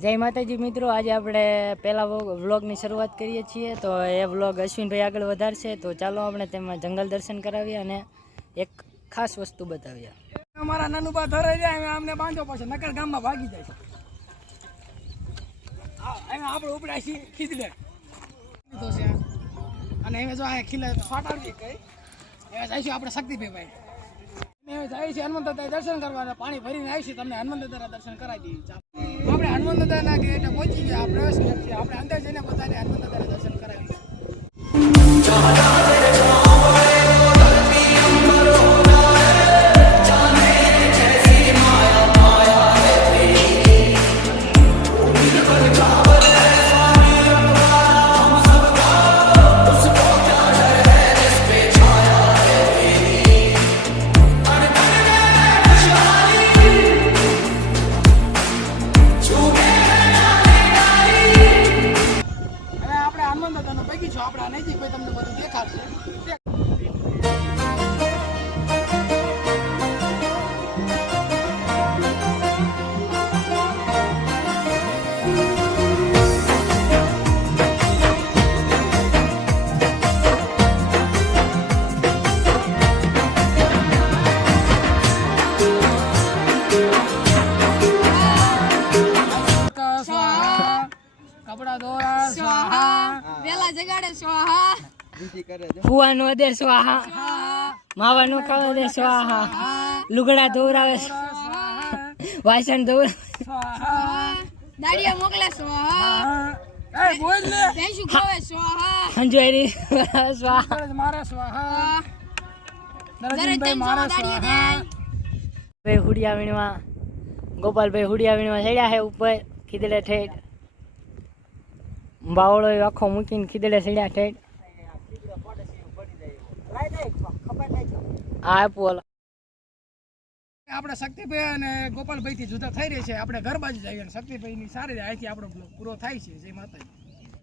જય માતાજી મિત્રો, આજે આપણે પહેલા વ્લોગની શરૂઆત કરીએ છીએ. તો એ વ્લોગ અશ્વિનભાઈ આગળ વધારશે. તો ચાલો આપણે તેમાં જંગલ દર્શન કરાવીએ અને એક ખાસ વસ્તુ બતાવીએ. અમારા નાનુબા ધરાઈ જાય અમને બાંધો પછી નકર ગામમાં ભાગી જાય છે. આપણે ઉપડા ખીચડે લીધો છે અને હવે જો આ ખીલે ફાટાડી કઈ હવે જઈશું આપણે શક્તિભાઈ હવે જાય છે હનુમંત દાદા દર્શન કરવા. પાણી ભરીને આવીશું, તમને હનુમંત દાદા દર્શન કરાવી દઈએ. આપણે હનુમંત દાદાના ગેટે પહોંચી ગયા. આપણે આપણે અંદર જઈને બધાને હનુમંત દાદાના દર્શન કરાવીશું. આપણે નજીક ભાઈ તમને બધું દેખાડશે. કપડા દોરા સ્વાહા, વેલા જગાડે સ્વાહા, ફુવાનો દે સ્વાહા, માવાનો ખાવા દે સ્વાહા, લુગડા ધોરાવે સ્વાહા, વાસણ ધોરાવે સ્વાહા, દાડિયા મોકલે સ્વાહા, એ બોલ લે ભેંસું ખાવે સ્વાહા, હંજવારી સ્વાહા, મારા સ્વાહા, નરેન્દ્રભાઈ મારા સ્વાહા. ભાઈ હુડિયા વીણવા, ગોપાલભાઈ હુડિયા વીણવા ચડ્યા છે ઉપર ખીદડે ઠેઠ. બાવળો આખો મૂકીને ખીદડે ચડ્યા ઠેઠ. આપો આપણે શક્તિભાઈ અને ગોપાલભાઈ થી જુદા થઈ રહી છે. આપણે ઘર બાજુ જઈએ. શક્તિભાઈ ની સારી અહીંથી આપણો પૂરો થાય છે. જય માતાજી.